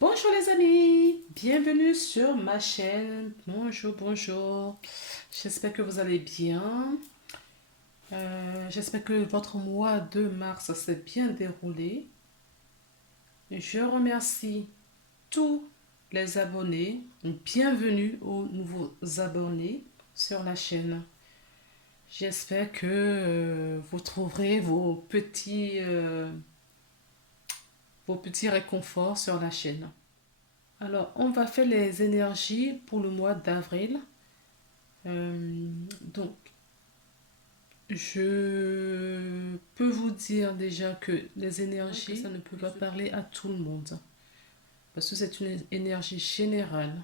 Bonjour les amis, bienvenue sur ma chaîne. Bonjour, bonjour. J'espère que vous allez bien. J'espère que votre mois de mars s'est bien déroulé. Je remercie tous les abonnés. Bienvenue aux nouveaux abonnés sur la chaîne. J'espère que vous trouverez vos petits réconforts sur la chaîne. Alors, on va faire les énergies pour le mois d'avril. Donc, je peux vous dire déjà que les énergies, ça ne peut pas parler à tout le monde. Parce que c'est une énergie générale.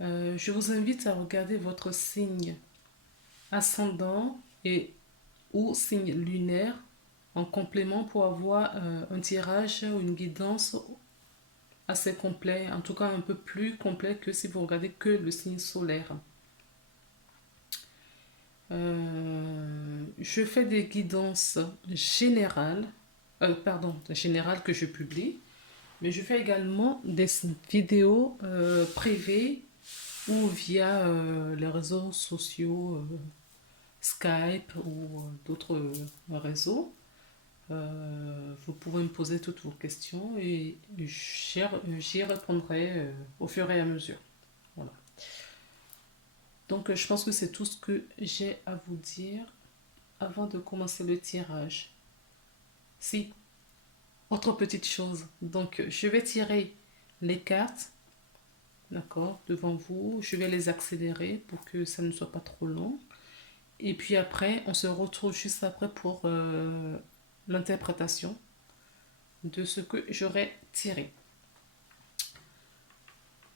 Je vous invite à regarder votre signe ascendant et ou signe lunaire en complément pour avoir un tirage ou une guidance assez complet, en tout cas un peu plus complet que si vous regardez que le signe solaire. Je fais des guidances générales que je publie, mais je fais également des vidéos privées ou via les réseaux sociaux, Skype ou d'autres réseaux. Vous pouvez me poser toutes vos questions et j'y répondrai au fur et à mesure. Voilà. Donc, je pense que c'est tout ce que j'ai à vous dire avant de commencer le tirage. Si, autre petite chose. Donc, je vais tirer les cartes, d'accord, devant vous. Je vais les accélérer pour que ça ne soit pas trop long. Et puis après, on se retrouve juste après pour l'interprétation de ce que j'aurai tiré.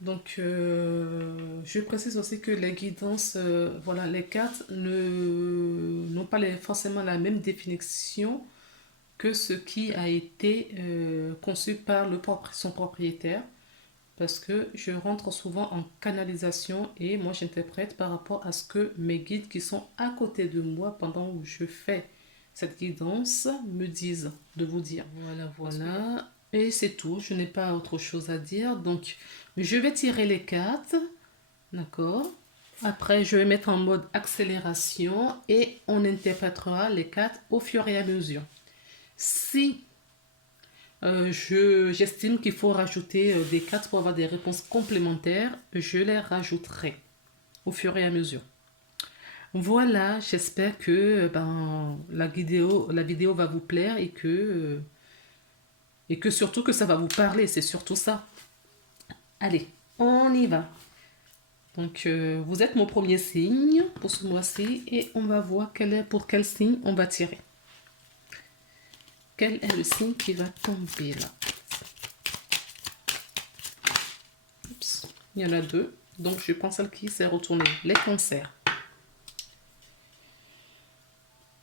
Donc, je précise aussi que les guidances, voilà, les cartes n'ont pas forcément la même définition que ce qui a été conçu par son propriétaire, parce que je rentre souvent en canalisation et moi j'interprète par rapport à ce que mes guides qui sont à côté de moi pendant que je fais cette guidance me disent de vous dire. Voilà, voilà. Et c'est tout, je n'ai pas autre chose à dire. Donc, je vais tirer les cartes, d'accord? Après, je vais mettre en mode accélération et on interprétera les cartes au fur et à mesure. Si j'estime qu'il faut rajouter des cartes pour avoir des réponses complémentaires, je les rajouterai au fur et à mesure. Voilà, j'espère que la vidéo va vous plaire et que surtout que ça va vous parler, c'est surtout ça. Allez, on y va. Donc, vous êtes mon premier signe pour ce mois-ci et on va voir pour quel signe on va tirer. Quel est le signe qui va tomber là? Oups, il y en a deux. Donc, je prends celle qui s'est retournée. Les cancers.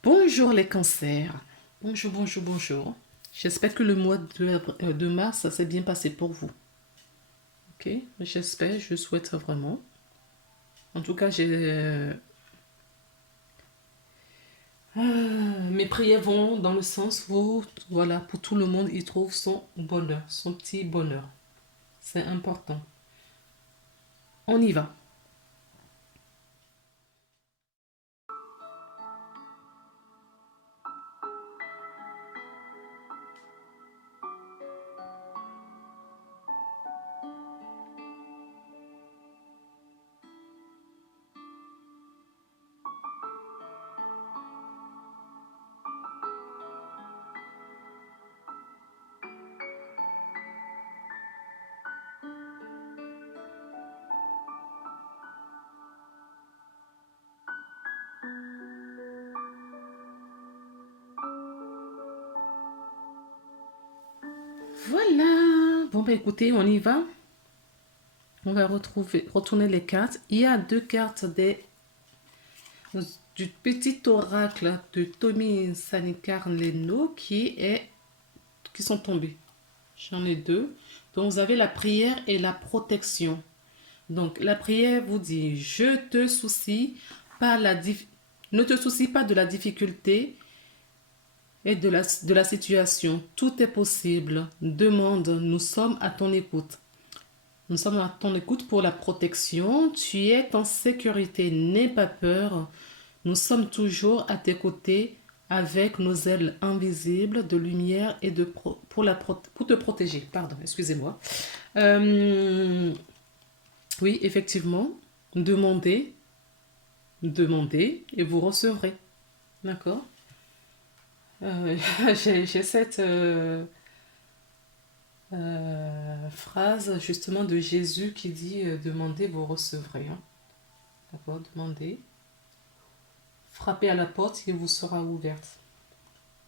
Bonjour les cancers. Bonjour, bonjour, bonjour. J'espère que le mois de mars, ça s'est bien passé pour vous. Ok, j'espère, je souhaite vraiment. En tout cas, mes prières vont dans le sens où, voilà, pour tout le monde, il trouve son bonheur, son petit bonheur. C'est important. On y va. Voilà. Bon, ben écoutez, on y va. On va retourner les cartes. Il y a deux cartes du petit oracle de Tommy Sanicarleno qui sont tombées. J'en ai deux. Donc, vous avez la prière et la protection. Donc, la prière vous dit, ne te soucie pas de la difficulté et de la situation. Tout est possible. Demande, nous sommes à ton écoute. Nous sommes à ton écoute pour la protection. Tu es en sécurité. N'aie pas peur. Nous sommes toujours à tes côtés avec nos ailes invisibles de lumière et pour te protéger. Pardon, excusez-moi. Euh, oui, effectivement, demandez, demandez et vous recevrez. D'accord? J'ai cette phrase justement de Jésus qui dit demandez, vous recevrez. Hein. D'accord? Demandez. Frappez à la porte et vous sera ouverte.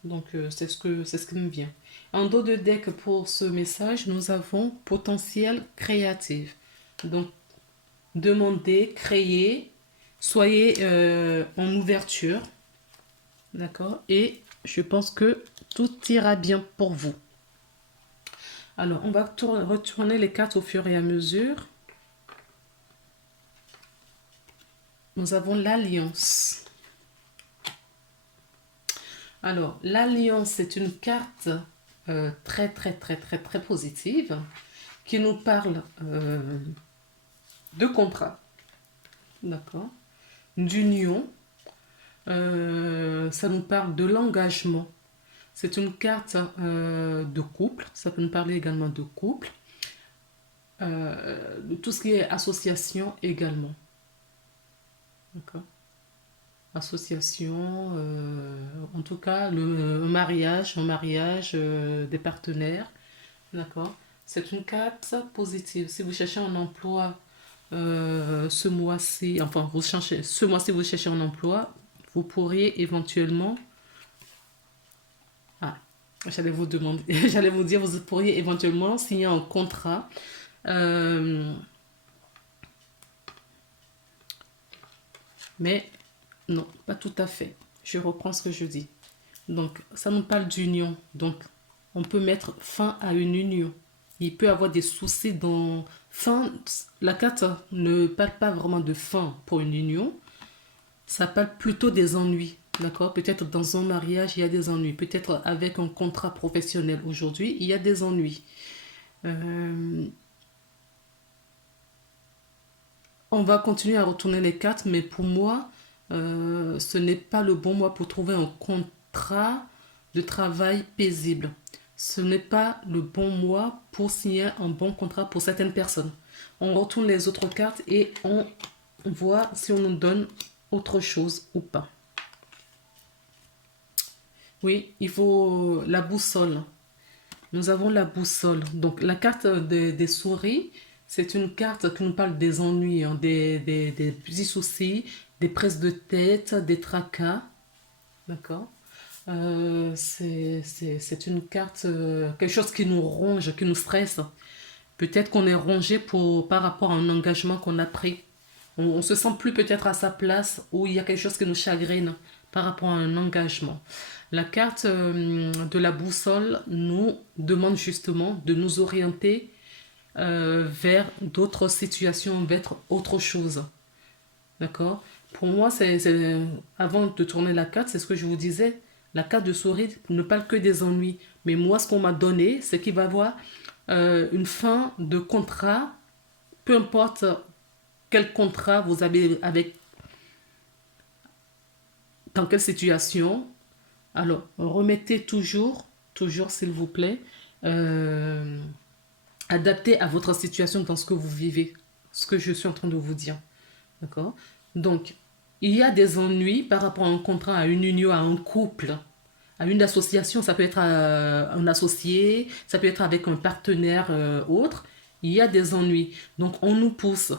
Donc c'est ce qui me vient. En dos de deck pour ce message, nous avons potentiel créatif. Donc demandez, créez, soyez en ouverture. D'accord? Et je pense que tout ira bien pour vous. Alors, on va retourner les cartes au fur et à mesure. Nous avons l'Alliance. Alors, l'Alliance, c'est une carte très, très, très, très, très positive qui nous parle de contrat, d'accord, d'union. Ça nous parle de l'engagement. C'est une carte de couple. Ça peut nous parler également de couple. De tout ce qui est association également. D'accord. Association, en tout cas, un mariage, des partenaires. D'accord. C'est une carte positive. Si vous cherchez un emploi ce mois-ci, enfin, ce mois-ci, vous cherchez un emploi, vous pourriez éventuellement. Ah, j'allais vous demander, j'allais vous dire, vous pourriez éventuellement signer un contrat. Mais non, pas tout à fait. Je reprends ce que je dis. Donc, ça nous parle d'union. Donc, on peut mettre fin à une union. Il peut y avoir des soucis dans... Fin, la carte ne parle pas vraiment de fin pour une union. Ça parle plutôt des ennuis. D'accord? Peut-être dans un mariage, il y a des ennuis. Peut-être avec un contrat professionnel aujourd'hui, il y a des ennuis. On va continuer à retourner les cartes, mais pour moi, ce n'est pas le bon mois pour trouver un contrat de travail paisible. Ce n'est pas le bon mois pour signer un bon contrat pour certaines personnes. On retourne les autres cartes et on voit si on nous donne autre chose ou pas. Oui, il faut la boussole. Nous avons la boussole. Donc la carte des souris, c'est une carte qui nous parle des ennuis, hein, des petits soucis, des prises de tête, des tracas. D'accord. C'est une carte, quelque chose qui nous ronge, qui nous stresse. Peut-être qu'on est rongé par rapport à un engagement qu'on a pris. On se sent plus peut-être à sa place ou il y a quelque chose qui nous chagrine par rapport à un engagement. La carte de la boussole nous demande justement de nous orienter vers d'autres situations, vers autre chose. D'accord? Pour moi, avant de tourner la carte, c'est ce que je vous disais. La carte de souris ne parle que des ennuis. Mais moi, ce qu'on m'a donné, c'est qu'il va y avoir une fin de contrat, peu importe quel contrat vous avez avec, dans quelle situation. Alors, remettez toujours s'il vous plaît, adapté à votre situation dans ce que vous vivez, ce que je suis en train de vous dire. D'accord? Donc, il y a des ennuis par rapport à un contrat, à une union, à un couple, à une association. Ça peut être un associé, ça peut être avec un partenaire autre. Il y a des ennuis. Donc, on vous pousse,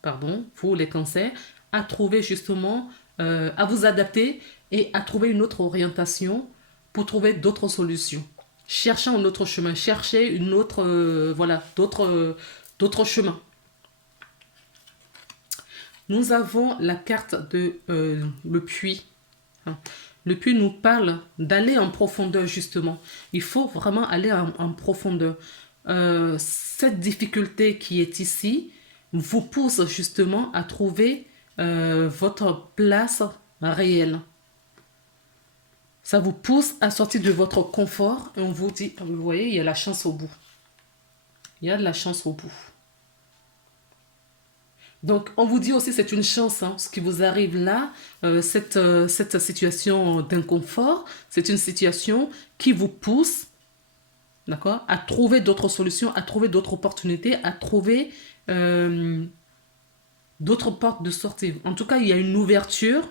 pardon, pour les cancers, à trouver justement, à vous adapter et à trouver une autre orientation pour trouver d'autres solutions. Cherchez un autre chemin, cherchez une autre, voilà, d'autres chemins. Nous avons la carte de le puits. Le puits nous parle d'aller en profondeur justement. Il faut vraiment aller en profondeur. Cette difficulté qui est ici vous pousse justement à trouver votre place réelle. Ça vous pousse à sortir de votre confort et on vous dit, vous voyez, il y a la chance au bout. Il y a de la chance au bout. Donc, on vous dit aussi, c'est une chance, hein, ce qui vous arrive là, cette situation d'inconfort, c'est une situation qui vous pousse, d'accord, à trouver d'autres solutions, à trouver d'autres opportunités, à trouver d'autres portes de sortie. En tout cas, il y a une ouverture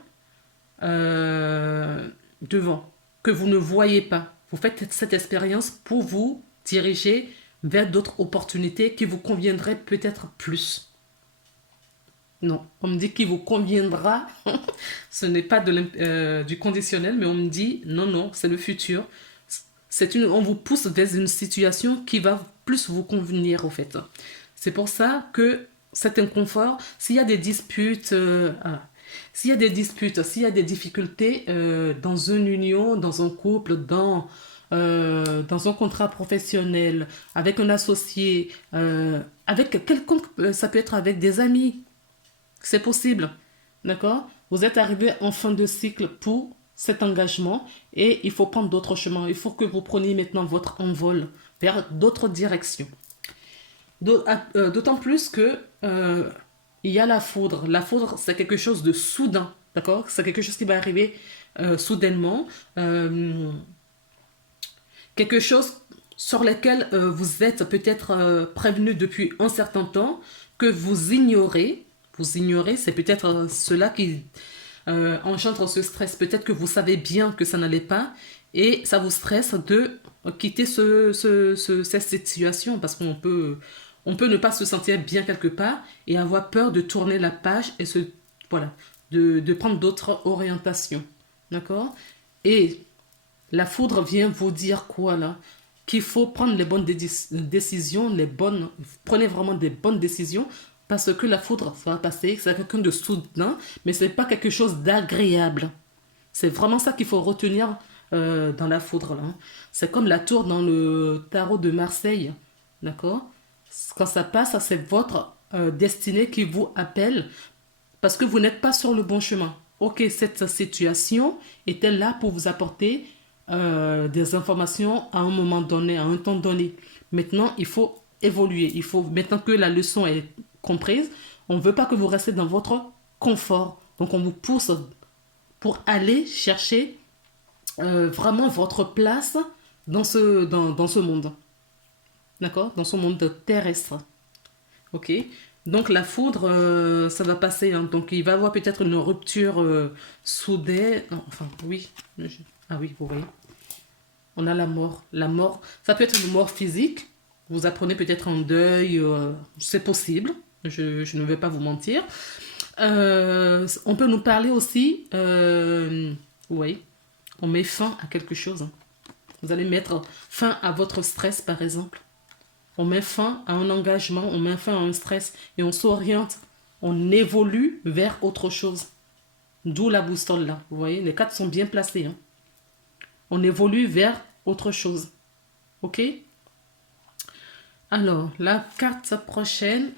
devant que vous ne voyez pas. Vous faites cette expérience pour vous diriger vers d'autres opportunités qui vous conviendraient peut-être plus. Non, on me dit qu'il vous conviendra. Ce n'est pas du conditionnel, mais on me dit non, non, c'est le futur. On vous pousse vers une situation qui va plus vous convenir, au fait. C'est pour ça que cet inconfort, s'il y a des disputes, s'il y a des disputes, s'il y a des difficultés dans une union, dans un couple, dans un contrat professionnel, avec un associé, avec quelconque, ça peut être avec des amis. C'est possible, d'accord? Vous êtes arrivé en fin de cycle pour cet engagement et il faut prendre d'autres chemins. Il faut que vous preniez maintenant votre envol vers d'autres directions. D'autant plus que il y a la foudre. La foudre, c'est quelque chose de soudain, d'accord? C'est quelque chose qui va arriver soudainement. Quelque chose sur lequel vous êtes peut-être prévenu depuis un certain temps, que vous ignorez. Vous ignorez, c'est peut-être cela qui engendre ce stress. Peut-être que vous savez bien que ça n'allait pas et ça vous stresse de quitter cette situation parce qu'on peut, on peut ne pas se sentir bien quelque part et avoir peur de tourner la page et voilà, de prendre d'autres orientations. D'accord? Et la foudre vient vous dire quoi là? Qu'il faut prendre les bonnes décisions, prenez vraiment des bonnes décisions parce que la foudre, ça va passer, c'est quelqu'un de soudain, mais ce n'est pas quelque chose d'agréable. C'est vraiment ça qu'il faut retenir dans la foudre. Là. C'est comme la tour dans le tarot de Marseille. D'accord? Quand ça passe, c'est votre destinée qui vous appelle parce que vous n'êtes pas sur le bon chemin. Ok, cette situation était là pour vous apporter des informations à un moment donné, à un temps donné. Maintenant, il faut évoluer. Maintenant que la leçon est comprise, on ne veut pas que vous restez dans votre confort. Donc, on vous pousse pour aller chercher vraiment votre place dans ce monde. D'accord? Dans ce monde terrestre. Ok? Donc, la foudre, ça va passer. Hein. Donc, il va y avoir peut-être une rupture soudaine. Non, enfin, oui. Ah oui, vous voyez. On a la mort. La mort, ça peut être une mort physique. Vous apprenez peut-être en deuil. C'est possible. Je ne vais pas vous mentir. On peut nous parler aussi. Oui. On met fin à quelque chose. Vous allez mettre fin à votre stress, par exemple. On met fin à un engagement, on met fin à un stress et on s'oriente. On évolue vers autre chose. D'où la boussole là. Vous voyez, les cartes sont bien placées. Hein. On évolue vers autre chose. Ok? Alors, la carte prochaine,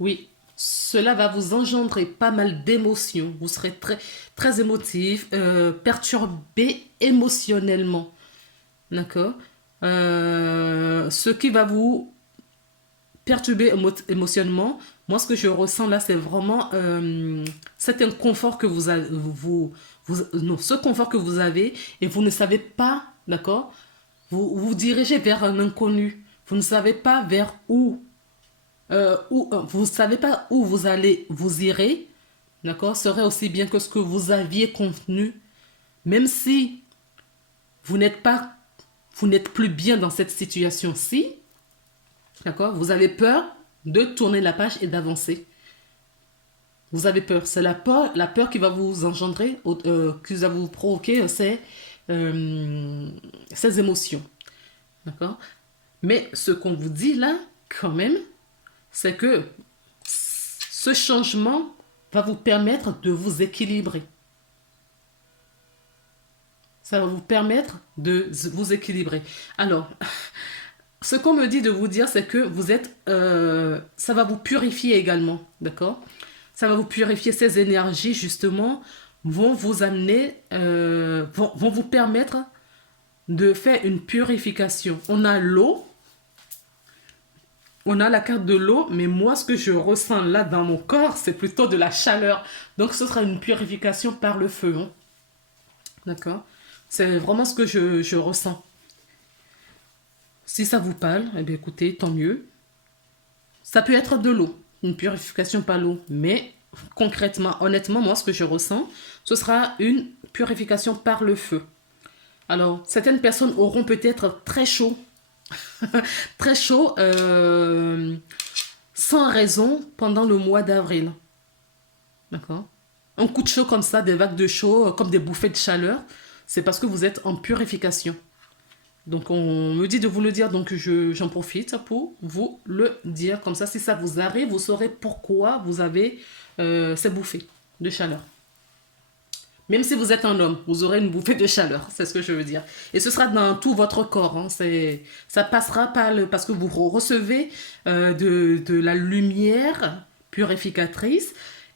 oui, cela va vous engendrer pas mal d'émotions. Vous serez très, très émotif, perturbé émotionnellement. D'accord? Ce qui va vous perturber émotionnellement, moi, ce que je ressens là, c'est vraiment cet inconfort que vous avez, non, ce confort que vous avez et vous ne savez pas, d'accord? Vous vous dirigez vers un inconnu. Vous ne savez pas vers où vous ne savez pas où vous irez, d'accord, serait aussi bien que ce que vous aviez convenu, même si vous n'êtes plus bien dans cette situation-ci, d'accord, vous avez peur de tourner la page et d'avancer. Vous avez peur, c'est la peur qui va vous engendrer, qui va vous provoquer ces émotions, d'accord. Mais ce qu'on vous dit là, quand même, c'est que ce changement va vous permettre de vous équilibrer. Ça va vous permettre de vous équilibrer. Alors, ce qu'on me dit de vous dire, c'est que vous êtes... ça va vous purifier également, d'accord? Ça va vous purifier ces énergies, justement, vont vous amener, vont vous permettre de faire une purification. On a l'eau, on a la carte de l'eau, mais moi, ce que je ressens là dans mon corps, c'est plutôt de la chaleur. Donc, ce sera une purification par le feu. Hein. D'accord? C'est vraiment ce que je ressens. Si ça vous parle, eh bien, écoutez, tant mieux. Ça peut être de l'eau, une purification par l'eau, mais concrètement, honnêtement, moi, ce que je ressens, ce sera une purification par le feu. Alors, certaines personnes auront peut-être très chaud, très chaud, sans raison pendant le mois d'avril. D'accord? Un coup de chaud comme ça, des vagues de chaud, comme des bouffées de chaleur, c'est parce que vous êtes en purification. Donc, on me dit de vous le dire, donc j'en profite pour vous le dire. Comme ça, si ça vous arrive, vous saurez pourquoi vous avez ces bouffées de chaleur. Même si vous êtes un homme, vous aurez une bouffée de chaleur, c'est ce que je veux dire. Et ce sera dans tout votre corps. Hein. Ça passera parce que vous recevez de la lumière purificatrice.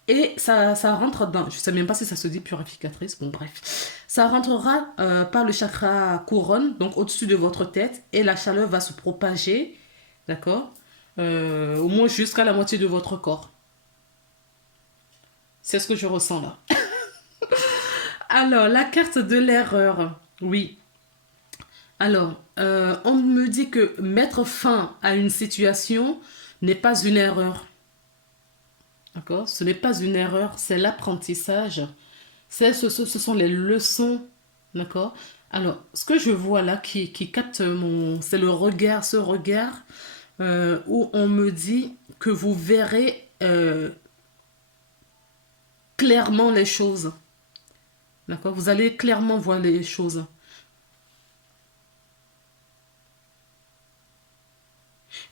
Et ça rentre dans, je ne sais même pas si ça se dit purificatrice, bon bref. Ça rentrera par le chakra couronne, donc au-dessus de votre tête, et la chaleur va se propager, d'accord, au moins jusqu'à la moitié de votre corps. C'est ce que je ressens là. Alors, la carte de l'erreur, oui. Alors, on me dit que mettre fin à une situation n'est pas une erreur. D'accord? Ce n'est pas une erreur, c'est l'apprentissage. Ce sont les leçons. D'accord? Alors, ce que je vois là qui capte c'est le regard, ce regard où on me dit que vous verrez clairement les choses. D'accord? Vous allez clairement voir les choses.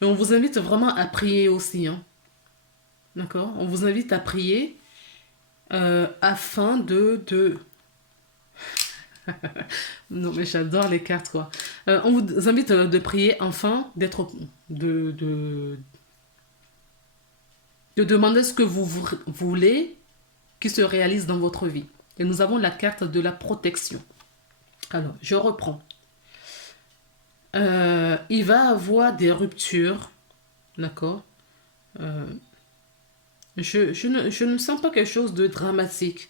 Et on vous invite vraiment à prier aussi. Hein. D'accord? On vous invite à prier afin de... Non, mais j'adore les cartes, quoi. On vous invite de prier afin de demander ce que vous voulez qui se réalise dans votre vie. Et nous avons la carte de la protection. Alors, je reprends. Il va avoir des ruptures, d'accord? Je ne sens pas quelque chose de dramatique.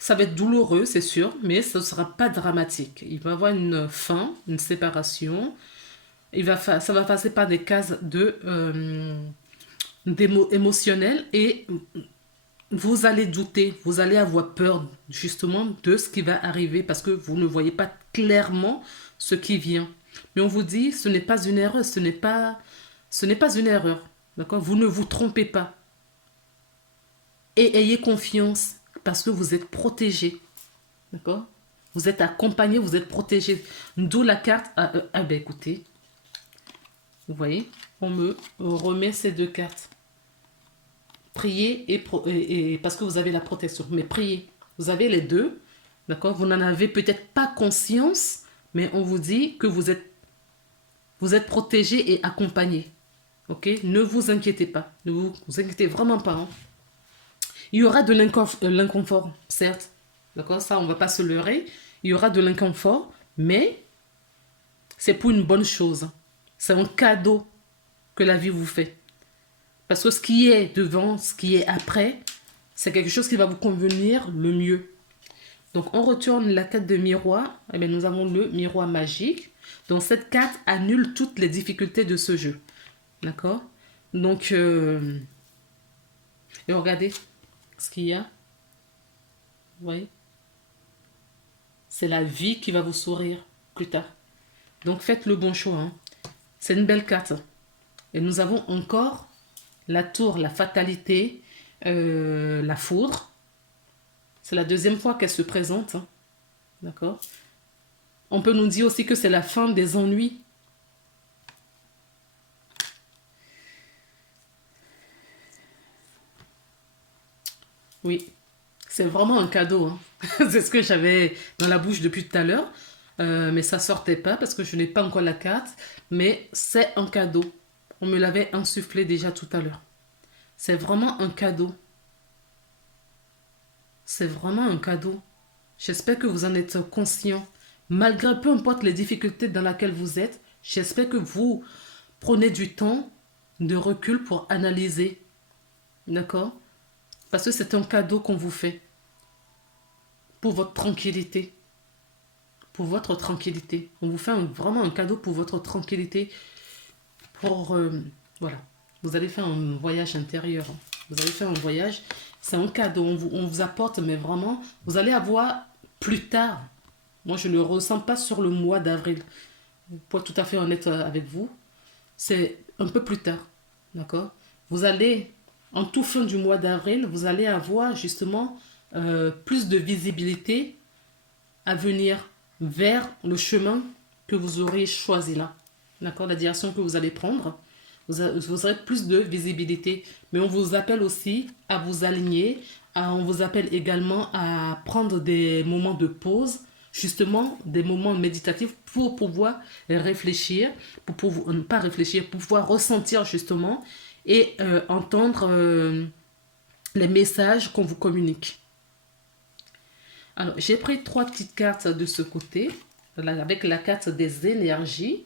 Ça va être douloureux, c'est sûr, mais ce ne sera pas dramatique. Il va y avoir une fin, une séparation. Ça va passer par des cases émotionnelles et vous allez douter, vous allez avoir peur justement de ce qui va arriver parce que vous ne voyez pas clairement ce qui vient. Mais on vous dit, ce n'est pas une erreur, ce n'est pas une erreur. D'accord? Vous ne vous trompez pas. Et ayez confiance parce que vous êtes protégé. D'accord? Vous êtes accompagné, vous êtes protégé. D'où la carte. Ben écoutez, vous voyez, on me remet ces deux cartes. Priez et parce que vous avez la protection. Mais priez. Vous avez les deux. D'accord? Vous n'en avez peut-être pas conscience, mais on vous dit que vous êtes protégé et accompagné. Ok? Ne vous inquiétez pas. Ne vous inquiétez vraiment pas. Hein. Il y aura de l'inconfort, certes. D'accord? Ça, on ne va pas se leurrer. Il y aura de l'inconfort, mais c'est pour une bonne chose. C'est un cadeau que la vie vous fait. Parce que ce qui est devant, ce qui est après, c'est quelque chose qui va vous convenir le mieux. Donc, on retourne la carte de miroir. Eh bien, nous avons le miroir magique. Donc, cette carte annule toutes les difficultés de ce jeu. D'accord? Donc, et regardez ce qu'il y a. Vous voyez? C'est la vie qui va vous sourire plus tard. Donc, faites le bon choix. Hein. C'est une belle carte. Et nous avons encore la tour, la fatalité, la foudre. C'est la deuxième fois qu'elle se présente. Hein. D'accord? On peut nous dire aussi que c'est la fin des ennuis. Oui, c'est vraiment un cadeau. Hein. C'est ce que j'avais dans la bouche depuis tout à l'heure. Mais ça sortait pas parce que je n'ai pas encore la carte. Mais c'est un cadeau. On me l'avait insufflé déjà tout à l'heure. C'est vraiment un cadeau. C'est vraiment un cadeau. J'espère que vous en êtes conscient. Malgré peu importe les difficultés dans lesquelles vous êtes, j'espère que vous prenez du temps de recul pour analyser. D'accord? Parce que c'est un cadeau qu'on vous fait pour votre tranquillité. Pour votre tranquillité. On vous fait vraiment un cadeau pour votre tranquillité. Pour, voilà. Vous allez faire un voyage intérieur. Vous allez faire un voyage. C'est un cadeau. On vous apporte, mais vraiment, vous allez avoir plus tard. Moi, je ne le ressens pas sur le mois d'avril. Pour être tout à fait honnête avec vous, c'est un peu plus tard. D'accord? Vous allez, en tout fin du mois d'avril, vous allez avoir justement plus de visibilité à venir vers le chemin que vous aurez choisi là. D'accord? La direction que vous allez prendre. Vous aurez plus de visibilité. Mais on vous appelle aussi à vous aligner. On vous appelle également à prendre des moments de pause, justement des moments méditatifs pour pouvoir réfléchir, pour pouvoir, pas réfléchir, pour pouvoir ressentir justement et entendre les messages qu'on vous communique. Alors, j'ai pris 3 petites cartes de ce côté, avec la carte des énergies,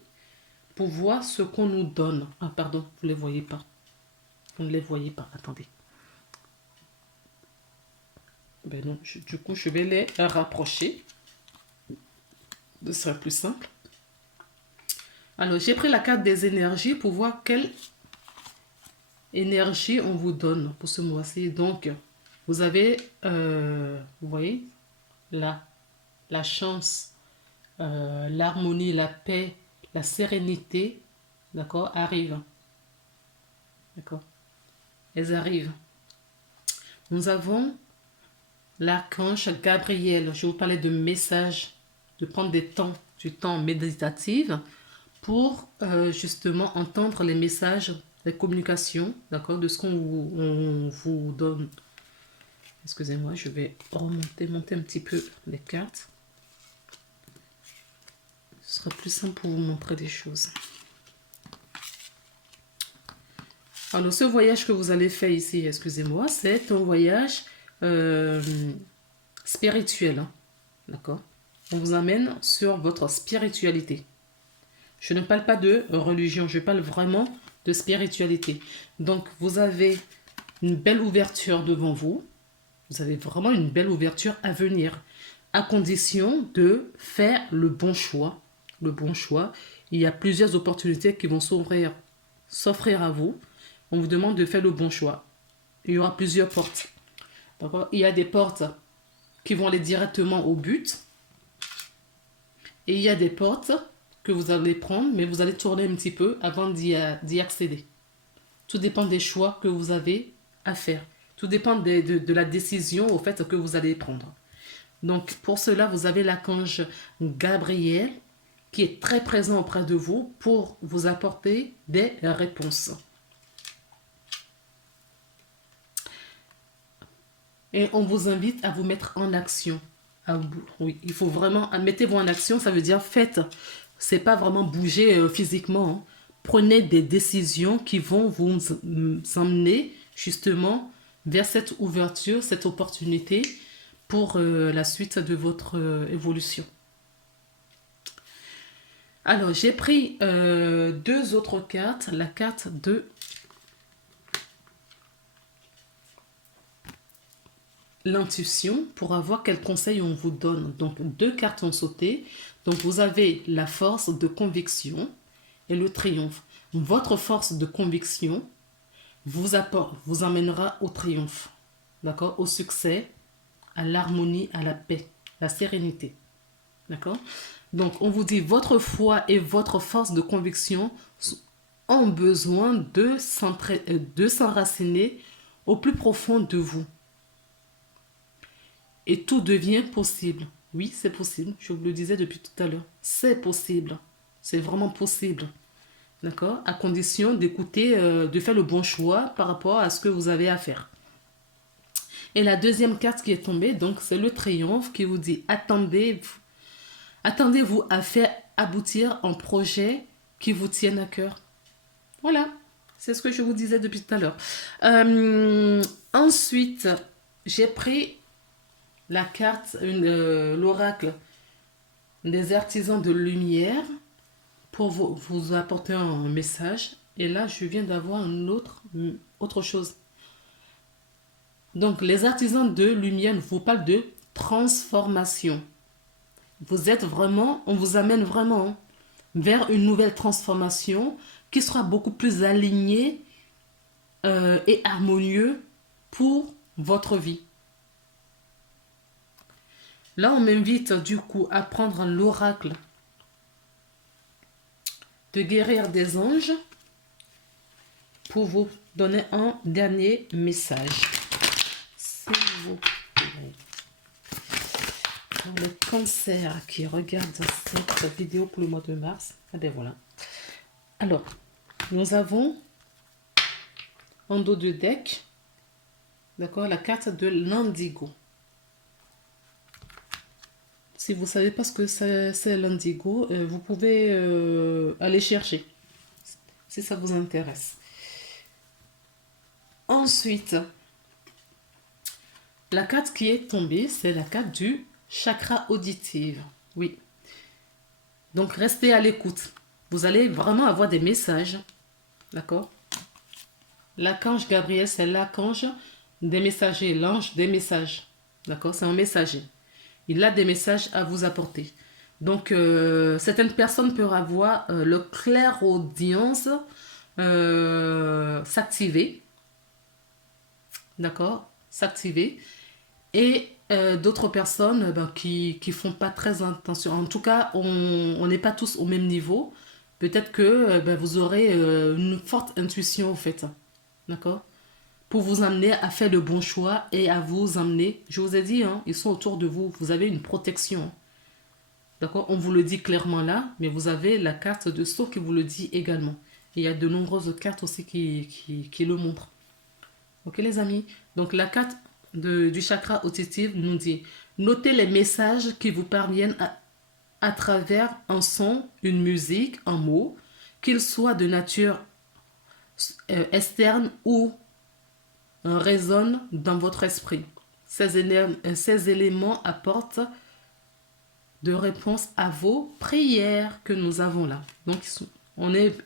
pour voir ce qu'on nous donne. Ah, pardon, vous ne les voyez pas. Vous ne les voyez pas, attendez. Ben non, du coup, je vais les rapprocher. Ce sera plus simple. Alors, j'ai pris la carte des énergies pour voir quelle énergie on vous donne pour ce mois-ci. Donc, vous avez, vous voyez, là, la chance, l'harmonie, la paix, la sérénité, d'accord, arrivent. D'accord? Elles arrivent. Nous avons l'archange Gabriel. Je vous parlais de messages, de prendre du temps méditatif pour justement entendre les messages, les communications, d'accord, de ce qu'on vous donne. Excusez-moi, je vais monter un petit peu les cartes. Ce sera plus simple pour vous montrer des choses. Alors, ce voyage que vous allez faire ici, excusez-moi, c'est un voyage spirituel. Hein, d'accord? On vous amène sur votre spiritualité. Je ne parle pas de religion, je parle vraiment de spiritualité. Donc, vous avez une belle ouverture devant vous. Vous avez vraiment une belle ouverture à venir, à condition de faire le bon choix. Le bon choix. Il y a plusieurs opportunités qui vont s'offrir à vous. On vous demande de faire le bon choix. Il y aura plusieurs portes. Il y a des portes qui vont aller directement au but. Et il y a des portes que vous allez prendre, mais vous allez tourner un petit peu avant d'y accéder. Tout dépend des choix que vous avez à faire. Tout dépend de la décision au fait que vous allez prendre. Donc pour cela, vous avez l'archange Gabriel qui est très présent auprès de vous pour vous apporter des réponses. Et on vous invite à vous mettre en action. Oui, il faut vraiment, mettez-vous en action, ça veut dire faites. C'est pas vraiment bouger physiquement. Hein. Prenez des décisions qui vont vous emmener justement vers cette ouverture, cette opportunité pour la suite de votre évolution. Alors, j'ai pris 2 autres cartes. La carte de l'intuition pour avoir quel conseil on vous donne. Donc, 2 cartes ont sauté. Donc, vous avez la force de conviction et le triomphe. Votre force de conviction vous emmènera au triomphe, d'accord, au succès, à l'harmonie, à la paix, la sérénité, d'accord. Donc, on vous dit votre foi et votre force de conviction ont besoin de s'enraciner au plus profond de vous. Et tout devient possible. Oui, c'est possible. Je vous le disais depuis tout à l'heure. C'est possible. C'est vraiment possible. D'accord? À condition d'écouter, de faire le bon choix par rapport à ce que vous avez à faire. Et la deuxième carte qui est tombée, donc c'est le triomphe qui vous dit attendez-vous à faire aboutir un projet qui vous tienne à cœur. Voilà. C'est ce que je vous disais depuis tout à l'heure. Ensuite, j'ai pris la carte, l'oracle des artisans de lumière pour vous apporter un message. Et là, je viens d'avoir autre chose. Donc, les artisans de lumière vous parlent de transformation. Vous êtes vraiment, on vous amène vraiment vers une nouvelle transformation qui sera beaucoup plus alignée et harmonieux pour votre vie. Là, on m'invite du coup à prendre l'oracle de guérir des anges pour vous donner un dernier message. S'il vous plaît. Pour le cancer qui regarde cette vidéo pour le mois de mars. Ah ben voilà. Alors, nous avons en dos de deck, d'accord, la carte de l'indigo. Si vous ne savez pas ce que c'est l'indigo, vous pouvez aller chercher si ça vous intéresse. Ensuite, la carte qui est tombée, c'est la carte du chakra auditif. Oui. Donc, restez à l'écoute. Vous allez vraiment avoir des messages. D'accord? L'archange Gabriel, c'est l'archange des messagers, l'ange des messages. D'accord? C'est un messager. Il a des messages à vous apporter. Donc, certaines personnes peuvent avoir le clairaudience s'activer. D'accord? S'activer. Et d'autres personnes qui font pas très attention. En tout cas, on n'est pas tous au même niveau. Peut-être que vous aurez une forte intuition, au fait. D'accord? Pour vous amener à faire le bon choix et à vous amener, je vous ai dit, hein, ils sont autour de vous, vous avez une protection. D'accord? On vous le dit clairement là, mais vous avez la carte de Sceau qui vous le dit également. Et il y a de nombreuses cartes aussi qui le montrent. Ok les amis? Donc la carte du chakra auditif nous dit, notez les messages qui vous parviennent à travers un son, une musique, un mot, qu'ils soient de nature externe ou résonne dans votre esprit. Ces éléments apportent de réponses à vos prières que nous avons là. Donc, on est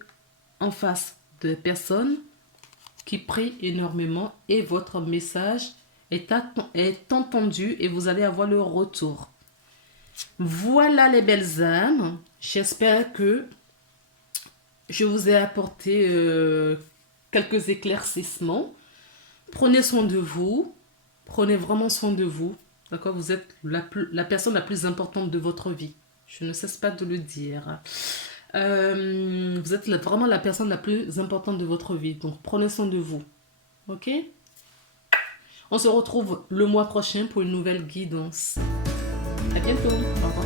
en face de personnes qui prient énormément et votre message est entendu et vous allez avoir le retour. Voilà les belles âmes. J'espère que je vous ai apporté quelques éclaircissements. Prenez soin de vous. Prenez vraiment soin de vous. D'accord? Vous êtes la personne la plus importante de votre vie. Je ne cesse pas de le dire. Vous êtes vraiment la personne la plus importante de votre vie. Donc, prenez soin de vous. Ok? On se retrouve le mois prochain pour une nouvelle guidance. À bientôt. Au revoir.